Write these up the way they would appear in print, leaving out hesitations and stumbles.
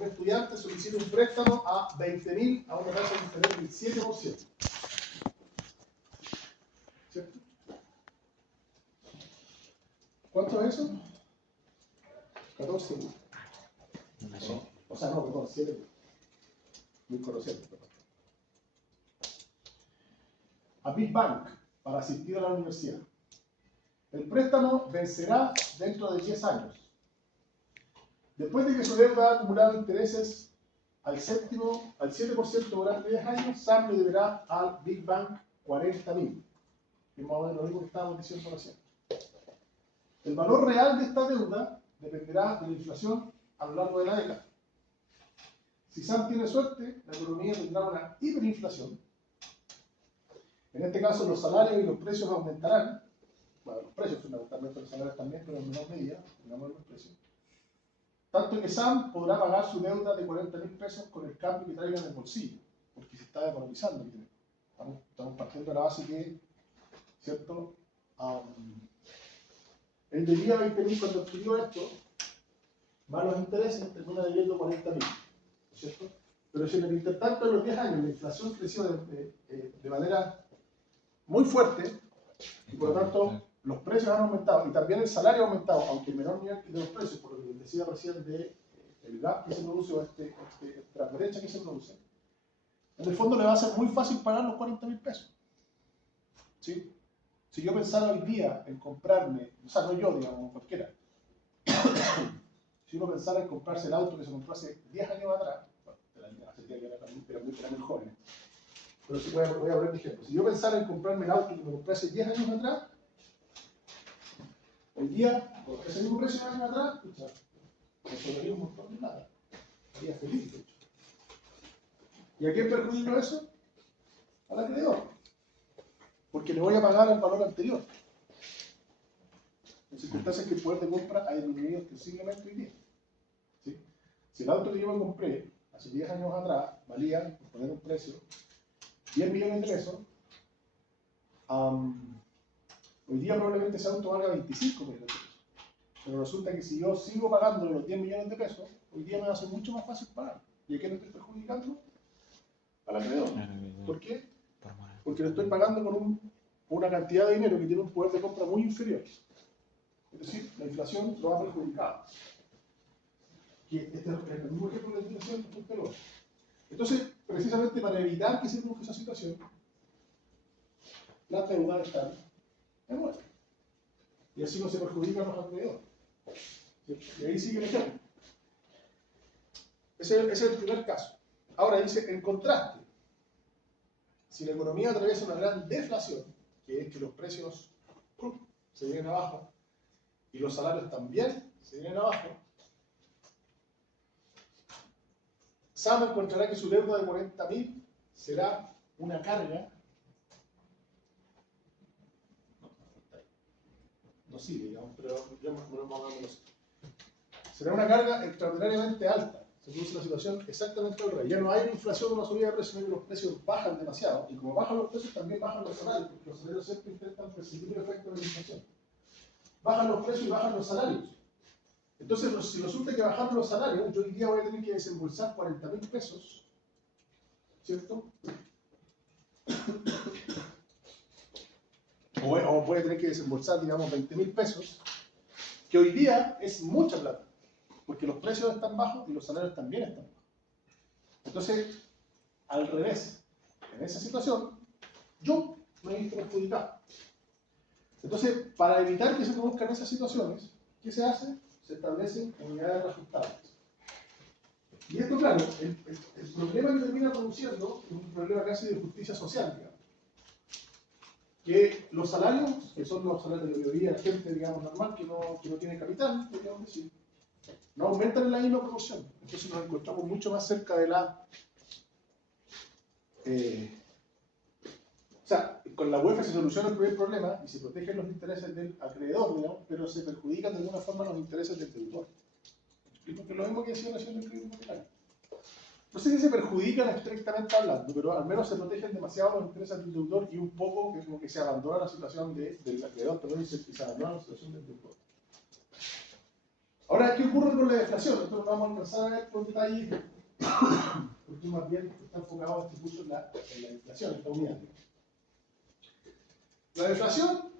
un estudiante solicita un préstamo a 20.000 a una tasa de interés del 7%. ¿Cierto? ¿Cuánto es eso? 14.000. O sea, no, perdón, 7.000. Muy conocido. A Big Bank para asistir a la universidad. El préstamo vencerá dentro de 10 años. Después de que su deuda ha acumulado intereses al 7% durante 10 años, Sam le deberá al Big Bank 40.000. Que es más o menos lo mismo que estábamos diciendo recién. El valor real de esta deuda dependerá de la inflación a lo largo de la década. Si Sam tiene suerte, la economía tendrá una hiperinflación. En este caso, los salarios y los precios aumentarán. Bueno, los precios fundamentalmente, los salarios también, pero en menor medida, digamos los precios. Tanto que Sam podrá pagar su deuda de 40.000 pesos con el cambio que traiga en el bolsillo, porque se está economizando. Estamos partiendo de la base que, ¿cierto? Él debía 20.000 cuando adquirió esto, más los intereses, termina debiendo 40.000, ¿cierto? Pero si en el intertanto de los 10 años la inflación creció de manera muy fuerte, y por lo tanto los precios han aumentado y también el salario ha aumentado, aunque en menor nivel que de los precios, por lo que les decía recién de el gap que se produce o la brecha que se produce, en el fondo le va a ser muy fácil pagar los 40.000 pesos. ¿Sí? Si yo pensara hoy día en comprarme, o sea, no yo, digamos, cualquiera, si uno pensara en comprarse el auto que se compró hace 10 años atrás, bueno, hace 10 años era muy joven, pero sí voy a poner un ejemplo. Si yo pensara en comprarme el auto que me compré hace 10 años atrás, hoy día, por ese mismo precio de años atrás, escucha, me sobraría un montón de plata. Estaría feliz, de hecho. ¿Y a quién perjudica eso? Al acreedor. Porque le voy a pagar el valor anterior. En circunstancias que el poder de compra ha disminuido sensiblemente hoy día. ¿Sí? Si el auto que yo me compré hace 10 años atrás valía, por poner un precio, 10 millones de pesos, hoy día probablemente ese auto valga 25 millones de pesos. Pero resulta que si yo sigo pagando los 10 millones de pesos, hoy día me va a ser mucho más fácil pagar. ¿Y a quién me estoy perjudicando? Al acreedor. ¿Por qué? Porque lo estoy pagando con una cantidad de dinero que tiene un poder de compra muy inferior. Es decir, la inflación lo ha perjudicado. Y este es el mismo ejemplo de la inflación posterior. Entonces, precisamente para evitar que se produzca esa situación, las deudas están en muerte. Y así no se perjudican los acreedores. Y ahí sigue el ejemplo. Ese es el primer caso. Ahora dice, en contraste, si la economía atraviesa una gran deflación, que es que los precios se vienen abajo y los salarios también se vienen abajo, Sam encontrará que su deuda de 40.000 será una carga. No sigue, digamos, pero yo más o menos vamos a verlo así. Será una carga extraordinariamente alta. Se produce una situación exactamente al revés. Ya no hay una inflación o una subida de precios, sino que los precios bajan demasiado. Y como bajan los precios, también bajan los salarios, porque los salarios siempre intentan percibir el efecto de la inflación. Bajan los precios y bajan los salarios. Entonces, si resulta que bajaron los salarios, yo hoy día voy a tener que desembolsar 40.000 pesos, ¿cierto? O voy a tener que desembolsar, digamos, 20.000 pesos, que hoy día es mucha plata, porque los precios están bajos y los salarios también están bajos. Entonces, al revés, en esa situación, yo me he visto perjudicado. Entonces, para evitar que se produzcan esas situaciones, ¿qué se hace? Se establecen unidades reajustables. Y esto, claro, el problema que termina produciendo es un problema casi de justicia social, digamos. Que los salarios, que son los salarios de la mayoría de la gente, digamos, normal, que no tiene capital, podríamos decir, no aumentan en la misma proporción. Entonces nos encontramos mucho más cerca de la... o sea, con la UEF se soluciona el primer problema y se protegen los intereses del acreedor, digamos, pero se perjudican de alguna forma los intereses del deudor. ¿Explico? Que es lo mismo que decía recién el crédito hipotecario. No sé si se perjudican estrictamente hablando, pero al menos se protegen demasiado los intereses del deudor y un poco que como que se abandona la situación del acreedor, perdón, y se abandona la situación del deudor. Ahora, ¿qué ocurre con la deflación? Esto lo vamos a alcanzar a ver con detalle, porque más bien está enfocado este curso en la inflación, esta unidad. La deflación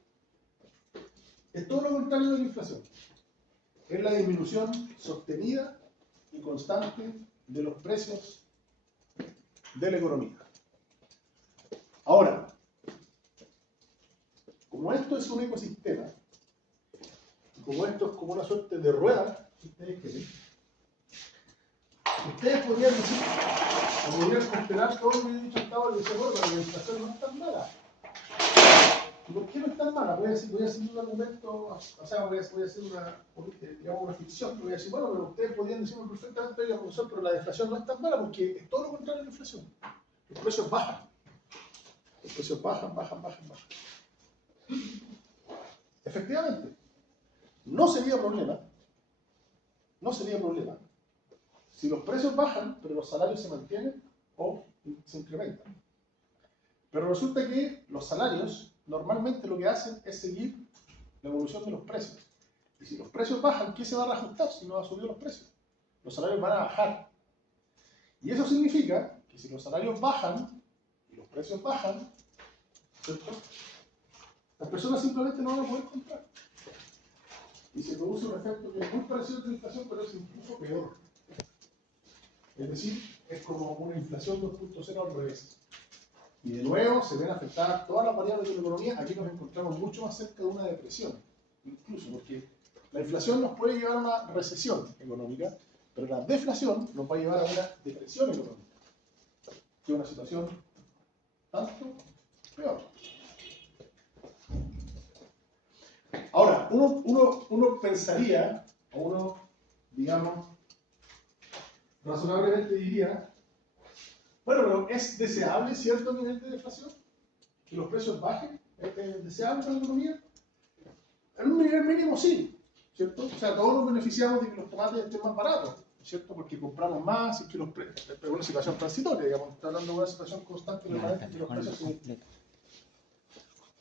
es todo lo contrario de la inflación. Es la disminución sostenida y constante de los precios de la economía. Ahora, como esto es un ecosistema, como esto es como una suerte de rueda, si ustedes quieren, ustedes podrían decir, o podrían considerar todo lo que he dicho hasta ahora y decir, bueno, pero la inflación no es tan mala. ¿Y por qué no es tan mala? Voy a hacer un argumento, o sea, voy a hacer una ficción, voy a decir, bueno, pero ustedes podrían decirme perfectamente, oiga, profesor, pero la deflación no es tan mala porque es todo lo contrario a la inflación. Los precios bajan. Los precios bajan. Efectivamente, no sería problema si los precios bajan, pero los salarios se mantienen o se incrementan. Pero resulta que los salarios normalmente lo que hacen es seguir la evolución de los precios. Y si los precios bajan, ¿qué se va a reajustar si no va a subir los precios? Los salarios van a bajar. Y eso significa que si los salarios bajan y los precios bajan, ¿cierto?, las personas simplemente no van a poder comprar. Y se produce un efecto que es muy parecido a la inflación, pero es incluso peor. Es decir, es como una inflación 2.0 al revés. Y de nuevo se ven afectadas todas las variables de la economía. Aquí nos encontramos mucho más cerca de una depresión, incluso porque la inflación nos puede llevar a una recesión económica, pero la deflación nos va a llevar a una depresión económica, que es una situación tanto peor. Ahora, uno pensaría, o uno, digamos, razonablemente diría, bueno, pero ¿es deseable cierto nivel de deflación? ¿Que los precios bajen? ¿Es deseable para la economía? En un nivel mínimo sí, ¿cierto? O sea, todos nos beneficiamos de que los tomates estén más baratos, ¿cierto? Porque compramos más y que los precios, es una situación transitoria, digamos, está hablando de una situación constante que los precios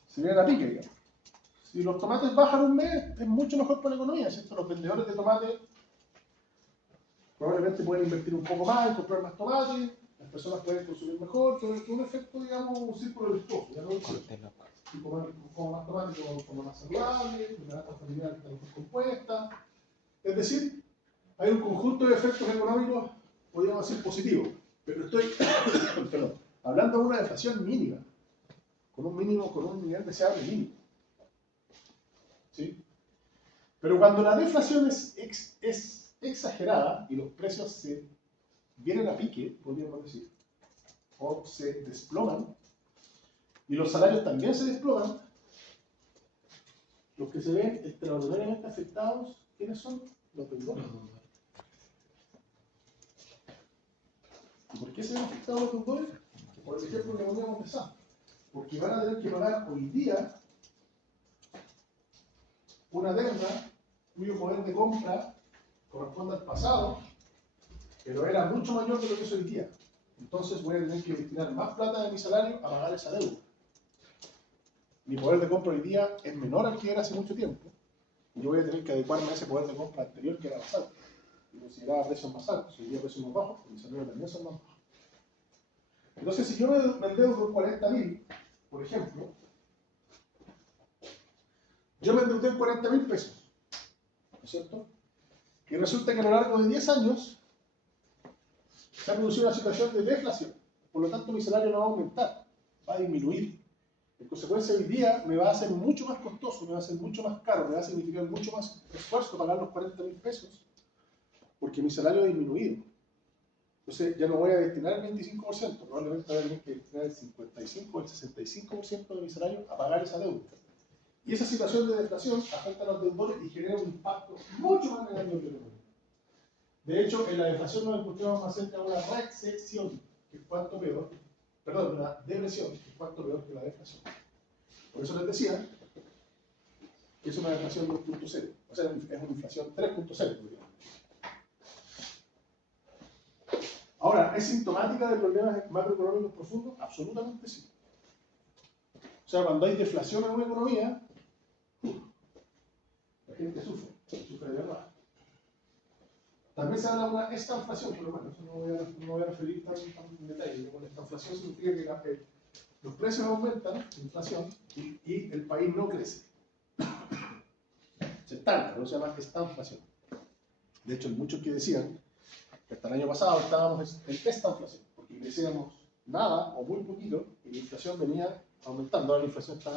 se vienen a pique, digamos. Si los tomates bajan un mes, es mucho mejor para la economía, ¿cierto? Los vendedores de tomates probablemente pueden invertir un poco más y comprar más tomates, las personas pueden consumir mejor, todo un efecto, digamos, un círculo virtuoso, ya no y como más tomate, como más saludable, la canasta familiar está mejor compuesta. Es decir, hay un conjunto de efectos económicos, podríamos decir, positivos, pero estoy perdón, hablando de una deflación mínima, con un nivel deseable mínimo. ¿Sí? Pero cuando la deflación es exagerada y los precios se vienen a pique, podríamos decir, o se desploman, y los salarios también se desploman, los que se ven extraordinariamente afectados, ¿quiénes son? Los deudores. ¿Y por qué se ven afectados los deudores? Por el ejemplo que podríamos empezar. Porque van a tener que pagar hoy día una deuda cuyo poder de compra corresponde al pasado, pero era mucho mayor de lo que es hoy día. Entonces voy a tener que destinar más plata de mi salario a pagar esa deuda. Mi poder de compra hoy día es menor al que era hace mucho tiempo, y yo voy a tener que adecuarme a ese poder de compra anterior que era más alto. Y consideraba precios más altos, si hoy día precios más bajos, mis salarios también son más bajos. Entonces, si yo me endeudo con 40.000, por ejemplo, yo me endeudé en 40.000 pesos, ¿no es cierto? Y resulta que a lo largo de 10 años se ha producido una situación de deflación. Por lo tanto, mi salario no va a aumentar, va a disminuir. En consecuencia, hoy día me va a hacer mucho más costoso, me va a hacer mucho más caro, me va a significar mucho más esfuerzo pagar los 40.000 pesos, porque mi salario ha disminuido. Entonces, ya no voy a destinar el 25%, probablemente voy a tener que destinar el 55 o el 65% de mi salario a pagar esa deuda. Y esa situación de deflación afecta a los deudores y genera un impacto mucho más negativo en la economía. De hecho, en la deflación nos encontramos más cerca de una recesión, que es cuanto peor, perdón, una depresión, que es cuanto peor que la deflación. Por eso les decía que es una deflación 2.0, o sea, es una inflación 3.0. Ahora, ¿es sintomática de problemas macroeconómicos profundos? Absolutamente sí. O sea, cuando hay deflación en una economía, la gente sufre de verdad. También se habla de una estanflación, pero bueno, eso no voy a referir tan en detalle. Con estanflación significa que los precios aumentan, inflación, y el país no crece. Se estanca, no se llama estanflación. De hecho, hay muchos que decían que hasta el año pasado estábamos en estanflación, porque crecíamos nada o muy poquito y la inflación venía aumentando. Ahora la inflación está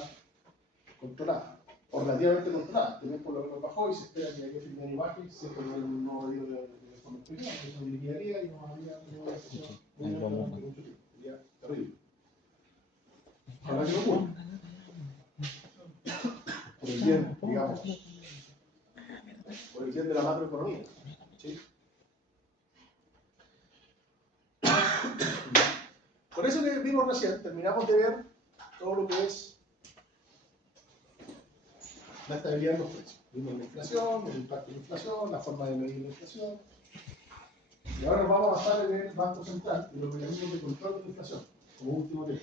controlada, o relativamente controlada. También por lo menos bajó y se espera que aquí a fin de año baje, siempre no ha habido de forma especial, que se liquidaría y no habría una inflación muy alta durante mucho tiempo. Sería terrible. Ojalá que no ocurra. Por el bien, digamos, por el bien de la macroeconomía. ¿Sí? Con eso que vimos recién, terminamos de ver todo lo que es la estabilidad de los precios. Vimos la inflación, el impacto de la inflación, la forma de medir la inflación. Y ahora nos vamos a basar en el Banco Central y los mecanismos de control de la inflación, como último tema.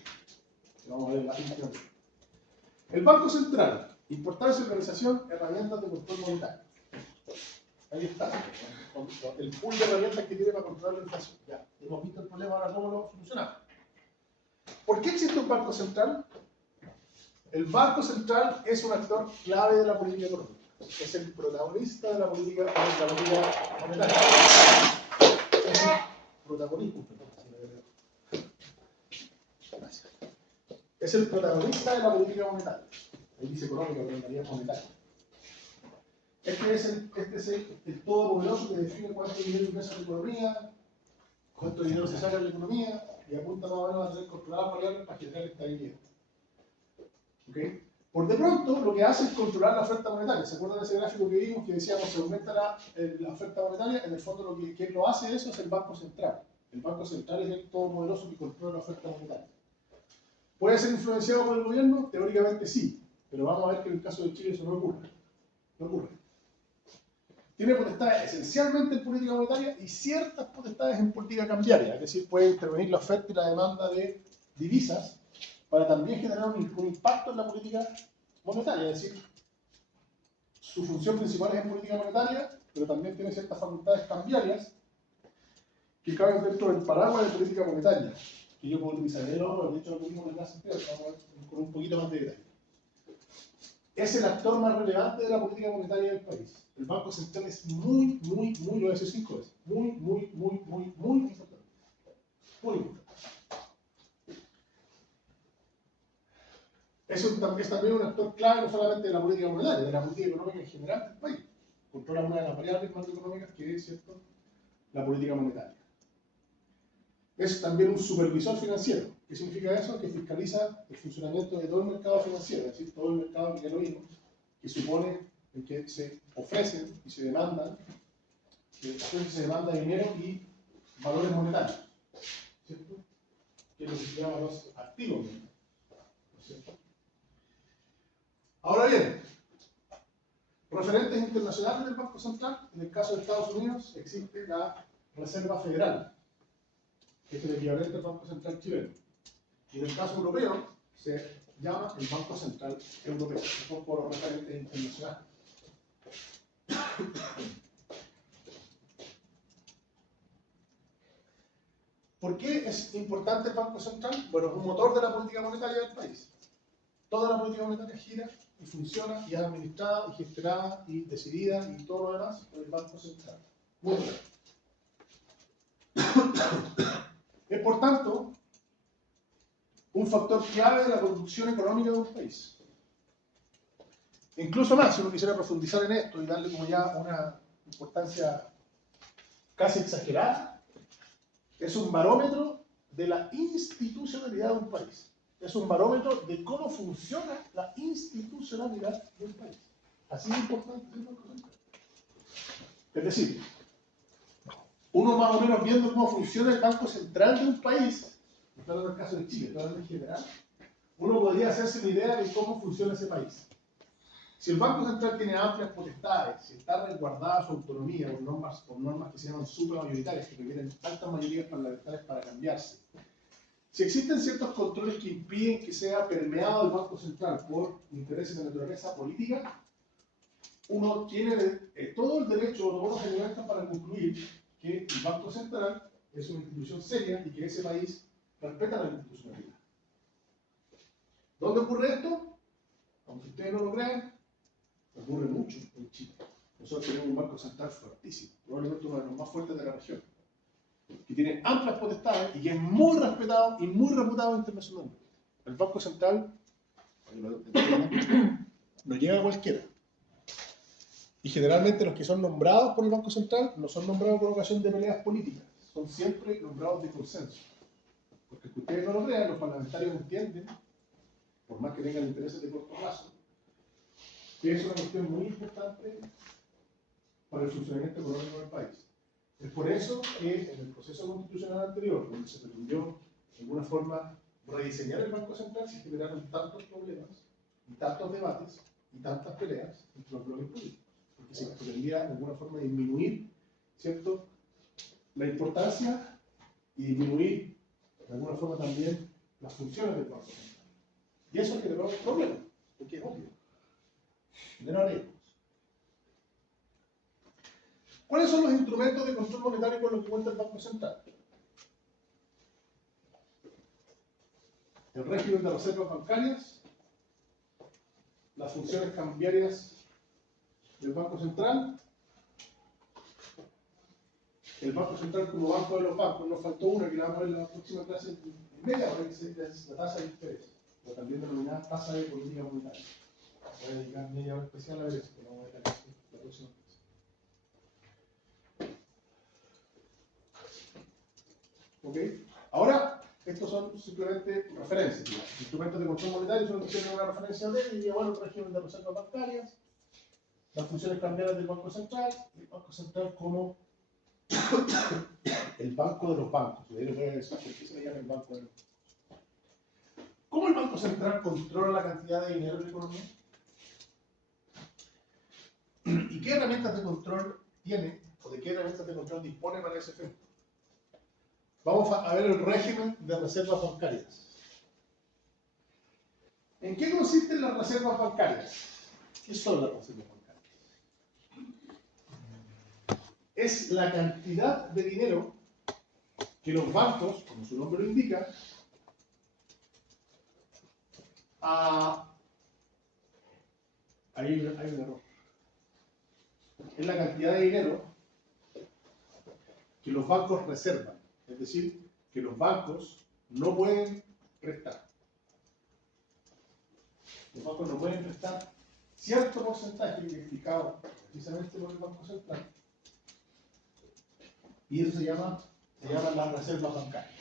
Vamos a ver la última tema. El Banco Central, importancia, organización, herramientas de control monetario. Ahí está, el pool de herramientas que tiene para controlar la inflación. Ya, hemos visto el problema, ahora cómo lo solucionamos. ¿Por qué existe un Banco Central? El Banco Central es un actor clave de la política económica. Es el protagonista de la política monetaria. Es el protagonismo, gracias. Es el protagonista de la política monetaria. Ahí dice económica, pero en realidad es monetaria. Este es el todopoderoso que define cuánto dinero ingresa a la economía, cuánto dinero se saca de la economía, y apunta más o menos a tener controladas variables para generar estabilidad. ¿Okay? Por de pronto, lo que hace es controlar la oferta monetaria. ¿Se acuerdan de ese gráfico que vimos que decíamos que se aumenta la oferta monetaria? En el fondo, quien lo hace eso es el Banco Central. El Banco Central es el todopoderoso que controla la oferta monetaria. ¿Puede ser influenciado por el gobierno? Teóricamente sí, pero vamos a ver que en el caso de Chile eso no ocurre. No ocurre. Tiene potestades esencialmente en política monetaria y ciertas potestades en política cambiaria, es decir, puede intervenir la oferta y la demanda de divisas para también generar un impacto en la política monetaria, es decir, su función principal es en política monetaria, pero también tiene ciertas facultades cambiarias que caben dentro del paraguas de política monetaria, que yo puedo utilizar el oro, de hecho lo mismo en la clase anterior, vamos a ver con un poquito más de detalle. Es el actor más relevante de la política monetaria del país. El Banco Central es muy, lo voy a decir 5 veces, muy importante. Muy importante. Es también un actor clave no solamente de la política monetaria, de la política económica en general del país. Controla una de las variables macroeconómicas que es, ¿cierto?, la política monetaria. Es también un supervisor financiero. ¿Qué significa eso? Que fiscaliza el funcionamiento de todo el mercado financiero, es decir, todo el mercado que ya lo vimos, que supone en que se ofrecen y se demandan, dinero y valores monetarios, ¿cierto? Que es lo que se llama los activos monetarios, ¿no es cierto? Ahora bien, referentes internacionales del Banco Central, en el caso de Estados Unidos existe la Reserva Federal, que es el equivalente al Banco Central chileno. Y en el caso europeo se llama el Banco Central Europeo. Son por los referentes internacionales. ¿Por qué es importante el Banco Central? Bueno, es un motor de la política monetaria del país. Toda la política monetaria gira y funciona y es administrada y gestionada y decidida y todo lo demás por el Banco Central. Muy bien. Es por tanto un factor clave de la producción económica de un país. Incluso más, si uno quisiera profundizar en esto y darle como ya una importancia casi exagerada, es un barómetro de la institucionalidad de un país. Es un barómetro de cómo funciona la institucionalidad de un país. Así de importante es el Banco Central. Es decir, uno más o menos viendo cómo funciona el Banco Central de un país, estoy hablando del caso de Chile, estoy hablando en general, uno podría hacerse una idea de cómo funciona ese país. Si el Banco Central tiene amplias potestades, si está resguardada su autonomía por normas que se llaman supramayoritarias, que requieren altas mayorías parlamentarias para cambiarse, si existen ciertos controles que impiden que sea permeado el Banco Central por intereses de naturaleza política, uno tiene todo el derecho o todos los elementos para concluir que el Banco Central es una institución seria y que ese país respeta la institucionalidad. ¿Dónde ocurre esto? Aunque ustedes no lo crean, ocurre mucho en Chile. Nosotros tenemos un Banco Central fuertísimo, probablemente uno de los más fuertes de la región, que tiene amplias potestades y que es muy respetado y muy reputado internacionalmente. El Banco Central, no llega a cualquiera. Y generalmente los que son nombrados por el Banco Central no son nombrados por ocasión de peleas políticas, son siempre nombrados de consenso. Porque que ustedes no lo crean, los parlamentarios entienden, por más que tengan intereses de corto plazo, que es una cuestión muy importante para el funcionamiento económico del país. Es por eso que en el proceso constitucional anterior, donde se pretendió de alguna forma rediseñar el Banco Central, se generaron tantos problemas, y tantos debates, y tantas peleas entre los bloques políticos. Porque se pretendía de alguna forma disminuir, ¿cierto?, la importancia y disminuir de alguna forma también las funciones del Banco Central. Y eso generó problemas, porque es obvio. Genera riesgos. ¿Cuáles son los instrumentos de control monetario con los que cuenta el Banco Central? El régimen de reservas bancarias, las funciones cambiarias del Banco Central, el Banco Central como banco de los bancos. Nos faltó una que la vamos a ver en la próxima clase en media hora, que es la tasa de interés, o también denominada tasa de política monetaria. Voy a dedicar media hora especial a ver eso, que vamos a ver la próxima clase. ¿Ok? Ahora, estos son simplemente referencias. Los instrumentos de control monetario son los que tienen una referencia de él, y bueno, el régimen de reservas bancarias, las funciones cambiarias del Banco Central, y el Banco Central como el banco de los bancos. Y ahí les voy a decir por qué se le llama el banco de los bancos. ¿Cómo el Banco Central controla la cantidad de dinero en la economía? ¿Y qué herramientas de control tiene, o de qué herramientas de control dispone para ese efecto? Vamos a ver el régimen de reservas bancarias. ¿En qué consisten las reservas bancarias? ¿Qué son las reservas bancarias? Es la cantidad de dinero que los bancos, como su nombre lo indica, hay un error. Es la cantidad de dinero que los bancos reservan. Es decir, que los bancos no pueden prestar. Los bancos no pueden prestar cierto porcentaje, que es fijado precisamente por el Banco Central, y eso se llama las reservas bancarias.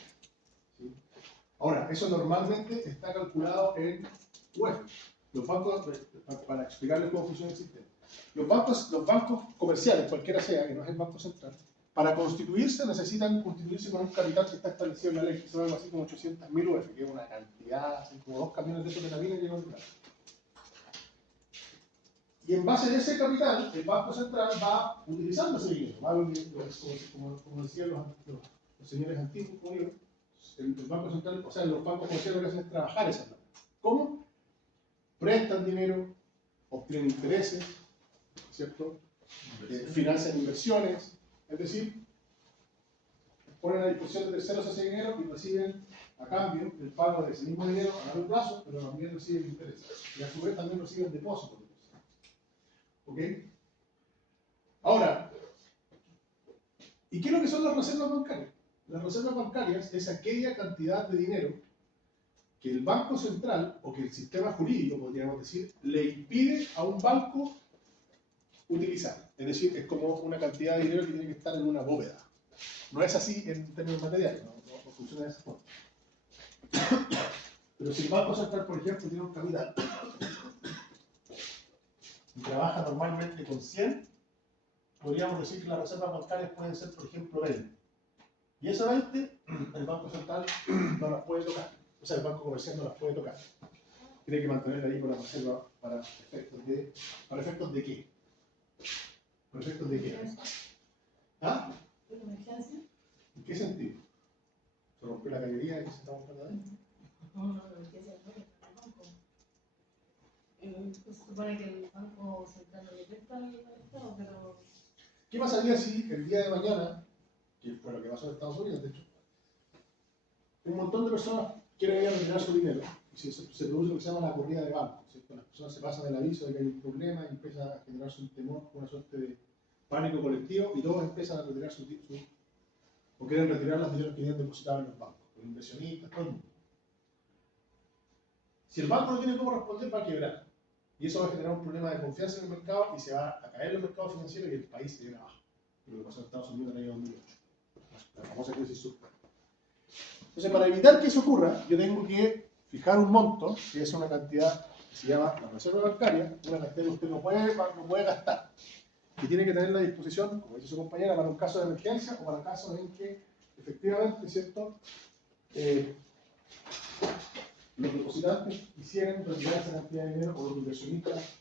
¿Sí? Ahora, eso normalmente está calculado en UEF. Los bancos, para explicarles cómo funciona el sistema, los bancos comerciales, cualquiera sea, que no es el Banco Central, para constituirse necesitan constituirse con un capital que está establecido en la ley, que son algo así como 800.000 UF, que es una cantidad, así como 2 camiones de sobrevivir y llegan a durar. Y en base a ese capital, el Banco Central va utilizando ese dinero, como decían los señores antiguos, como yo, el Banco Central, o sea, los bancos comerciales lo que hacen es trabajar esa plata. ¿Cómo? Prestan dinero, obtienen intereses, ¿cierto? Financian inversiones, es decir, ponen a disposición de terceros ese dinero y reciben a cambio el pago de ese mismo dinero a largo plazo, pero también reciben intereses. Y a su vez también reciben depósitos. ¿Ok? Ahora, ¿y qué es lo que son las reservas bancarias? Las reservas bancarias es aquella cantidad de dinero que el Banco Central, o que el sistema jurídico, podríamos decir, le impide a un banco utilizar. Es decir, es como una cantidad de dinero que tiene que estar en una bóveda. No es así en términos materiales, no funciona de esa forma. Pero si el Banco Central, por ejemplo, tiene un capital y trabaja normalmente con 100, podríamos decir que las reservas bancarias pueden ser, por ejemplo, 20. Y esas 20, el Banco Central no las puede tocar. O sea, el Banco Comercial no las puede tocar. Tiene que mantenerla ahí con la reserva para efectos de... ¿Para efectos de qué? ¿Para efectos de qué? ¿Ah? ¿En qué sentido? ¿Se rompió la cañería que se está buscando ahí? No, emergencia no, se supone que el Banco Central no le presta al Estado, pero... ¿Qué pasaría si el día de mañana, que fue lo que pasó en Estados Unidos, de hecho, un montón de personas quieren ir a retirar su dinero y se produce lo que se llama la corrida de banco, ¿cierto? Las personas se pasan el aviso de que hay un problema y empieza a generarse un temor, una suerte de pánico colectivo y todos empiezan a retirar o quieren retirar las dineros que tienen depositados en los bancos, los inversionistas, todo el mundo. Si el banco no tiene cómo responder, va a quebrar. Y eso va a generar un problema de confianza en el mercado y se va a caer los mercados financieros y el país se viene abajo. Lo que pasó en Estados Unidos en el año 2008, la famosa crisis subprime. Entonces, para evitar que eso ocurra, yo tengo que fijar un monto, que es una cantidad que se llama la reserva bancaria, una cantidad que usted no puede gastar, que tiene que tener a disposición, como dice su compañera, para un caso de emergencia o para casos en que efectivamente, ¿cierto?, los depositantes quisieran retirar esa cantidad de dinero o los inversionistas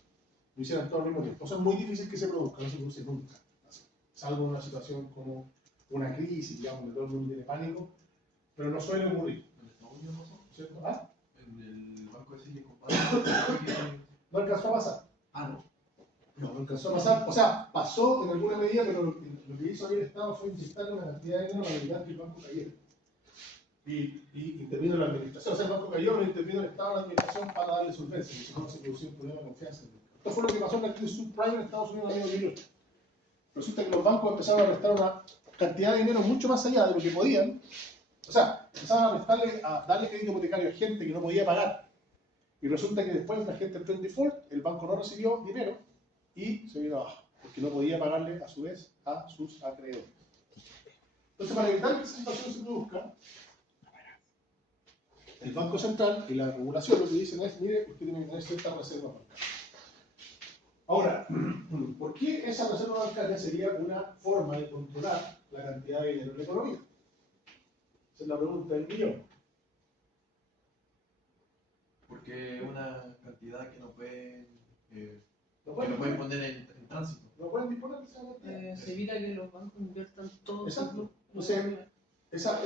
lo hicieran todo al mismo tiempo. Eso es muy difícil que se produzca, no se produce nunca, salvo en una situación como una crisis, digamos, donde todo el mundo tiene pánico, pero no suele ocurrir. ¿En Estados Unidos pasó? ¿Cierto? ¿Ah? En el banco de Silicon Valley. No alcanzó a pasar. Ah, no. No alcanzó a pasar. O sea, pasó en alguna medida, pero lo que hizo ahí el Estado fue inyectarle una cantidad de dinero para evitar que el banco cayera. Y intervino la administración. O sea, el banco cayó, pero intervino el Estado en la administración para darle solvencia, porque si no se producía un problema de confianza. Esto fue lo que pasó en la crisis subprime en Estados Unidos en el año 2008. Resulta que los bancos empezaron a prestar una cantidad de dinero mucho más allá de lo que podían. O sea, empezaban a darle crédito hipotecario a gente que no podía pagar. Y resulta que después la gente entró en default, el banco no recibió dinero y se vino abajo, porque no podía pagarle a su vez a sus acreedores. Entonces, para evitar que esa situación se produzca, el Banco Central y la regulación lo que dicen es, mire, usted tiene que tener cierta reserva bancaria. Ahora, ¿por qué esa reserva bancaria sería una forma de controlar la cantidad de dinero en la economía? Esa es la pregunta del millón. Porque es una cantidad que no pueden, No que no pueden poner en tránsito. No pueden disponer de esa cantidad. Se evita que los bancos inviertan todo. Exacto. Entonces, esa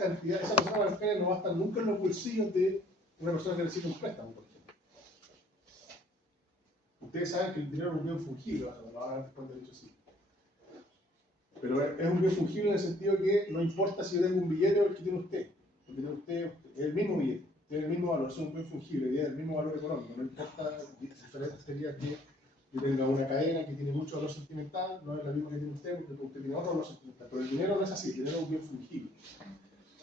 cantidad, esa reserva bancaria no va a estar nunca en los bolsillos de una persona que necesita un préstamo, por ejemplo. Ustedes saben que el dinero es un bien fungible, ahora después de dicho sí. Pero es un bien fungible en el sentido que no importa si yo tengo un billete o el que tiene usted. El que tiene usted es el mismo billete, tiene el mismo valor, es un bien fungible, tiene el mismo valor económico. No importa, la diferencia sería que yo tenga una cadena que tiene mucho valor sentimental, no es la misma que tiene usted, porque usted tiene otro valor sentimental. Pero el dinero no es así, el dinero es un bien fungible.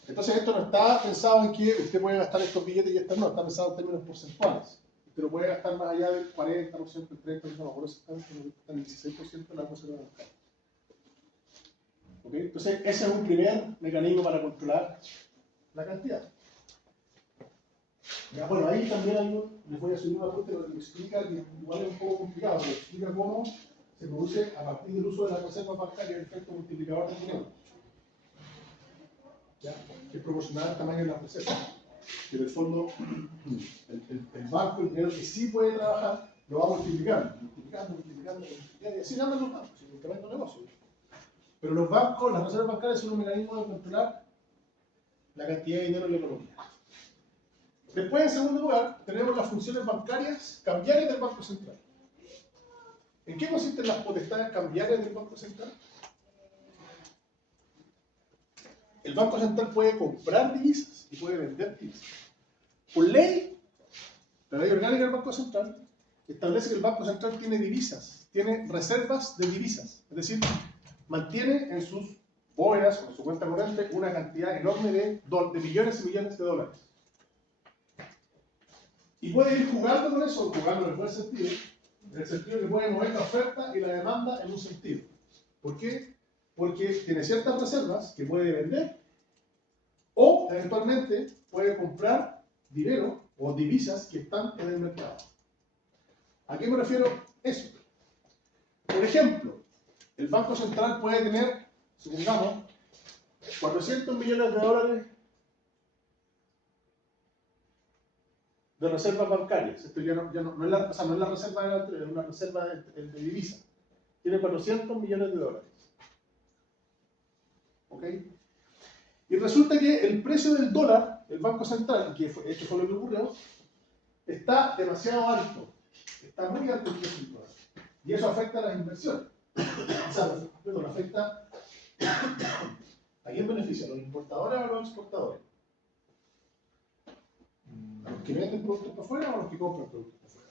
Entonces esto no está pensado en que usted puede gastar estos billetes y estos no, está pensado en términos porcentuales. Usted lo puede gastar más allá del 40%, del 30%, no, por eso está en el 16% de la reserva bancaria. ¿Okay? Entonces ese es un primer mecanismo para controlar la cantidad. Ya, bueno, ahí también les voy a subir una apunte que explica, que igual es un poco complicado, pero explica cómo se produce a partir del uso de la reserva bancaria el efecto multiplicador del dinero. ¿Ya? Que es proporcional al tamaño de la reserva. Que en el fondo el banco, el dinero que sí puede trabajar, lo va multiplicando, y así andan los bancos, es un tremendo negocio. Pero los bancos, las reservas bancarias son un mecanismo de controlar la cantidad de dinero en la economía. Después, en segundo lugar, tenemos las funciones bancarias cambiarias del Banco Central. ¿En qué consisten las potestades cambiarias del Banco Central? El Banco Central puede comprar divisas y puede vender divisas. Por ley, la ley orgánica del Banco Central establece que el Banco Central tiene divisas, tiene reservas de divisas, es decir, mantiene en sus bóvedas o en su cuenta corriente una cantidad enorme de millones y millones de dólares. Y puede ir jugando con eso, jugando en el buen sentido, en el sentido que puede mover la oferta y la demanda en un sentido. ¿Por qué? Porque tiene ciertas reservas que puede vender o eventualmente puede comprar dinero o divisas que están en el mercado. ¿A qué me refiero eso? Por ejemplo, el Banco Central puede tener, supongamos, 400 millones de dólares de reservas bancarias. Esto ya no es la, o sea, no es la reserva de la anterior, es una reserva de divisas. Tiene 400 millones de dólares. ¿Ok? Y resulta que el precio del dólar, el Banco Central, que esto fue lo que ocurrió, está demasiado alto, está muy alto el precio del dólar. Y eso afecta a las inversiones. O sea, perdón, afecta a quién beneficia, a los importadores o a los exportadores. ¿A los que venden productos por fuera o a los que compran productos por fuera?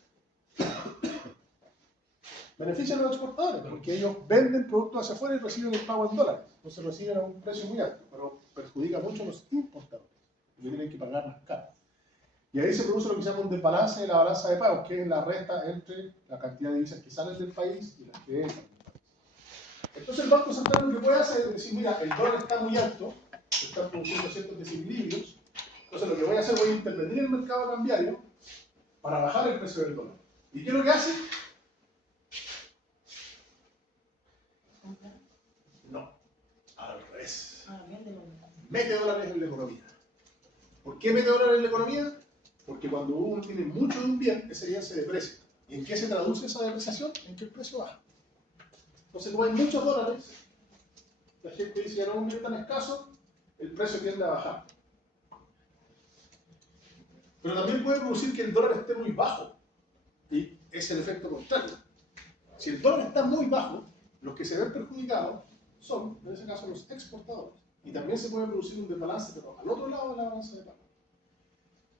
Beneficia a los exportadores, porque ellos venden productos hacia afuera y reciben el pago en dólares. Entonces reciben a un precio muy alto, pero perjudica mucho a los importadores, porque tienen que pagar más caro. Y ahí se produce lo que se llama un desbalance de la balanza de pagos, que es la resta entre la cantidad de divisas que salen del país y las que entran del país. Entonces el Banco Central lo que puede hacer es decir, mira, el dólar está muy alto, están produciendo ciertos desequilibrios, entonces lo que voy a hacer, voy a intervenir en el mercado cambiario para bajar el precio del dólar. ¿Y qué es lo que hace? No, al revés. Mete dólares en la economía. ¿Por qué mete dólares en la economía? Porque cuando uno tiene mucho de un bien, ese bien se deprecia. ¿Y en qué se traduce esa depreciación? En que el precio baja. Entonces, como hay muchos dólares, la gente dice, ya no es un bien tan escaso, el precio tiende a bajar. Pero también puede producir que el dólar esté muy bajo. Y es el efecto contrario. Si el dólar está muy bajo, los que se ven perjudicados son, en ese caso, los exportadores. Y también se puede producir un desbalance, pero al otro lado de la balanza de pagos.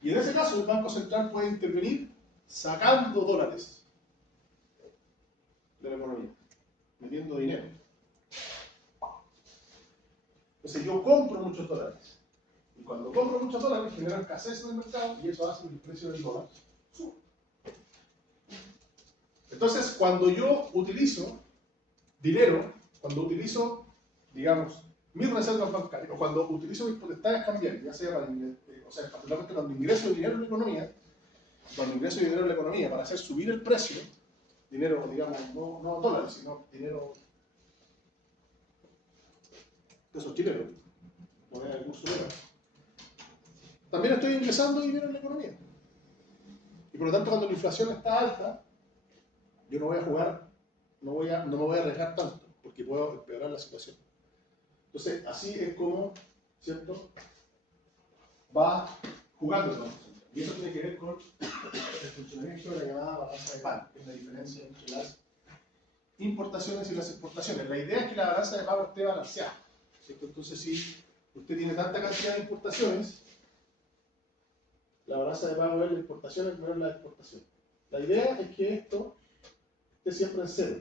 Y en ese caso, el Banco Central puede intervenir sacando dólares de la economía, metiendo dinero. Entonces yo compro muchos dólares. Y cuando compro muchos dólares, genero escasez en el mercado y eso hace que el precio del dólar suba. Entonces, cuando yo utilizo dinero, cuando utilizo, digamos, mis reservas bancarias, o cuando utilizo mis potestades cambiarias, ya sea para, o sea, particularmente cuando ingreso dinero en la economía, para hacer subir el precio, dinero, digamos, no dólares, sino dinero, pesos chilenos, moneda de curso dólar, también estoy ingresando dinero en la economía. Y por lo tanto, cuando la inflación está alta, yo no voy a jugar, no me voy a arriesgar tanto, porque puedo empeorar la situación. Entonces, así es como, ¿cierto?, va jugando el Banco Central. Y eso tiene que ver con el funcionamiento de la llamada balanza de pago, que es la diferencia entre las importaciones y las exportaciones. La idea es que la balanza de pago esté balanceada, ¿cierto? Entonces, si usted tiene tanta cantidad de importaciones, la balanza de pago es la importación menos la exportación. La idea es que esto esté siempre en cero.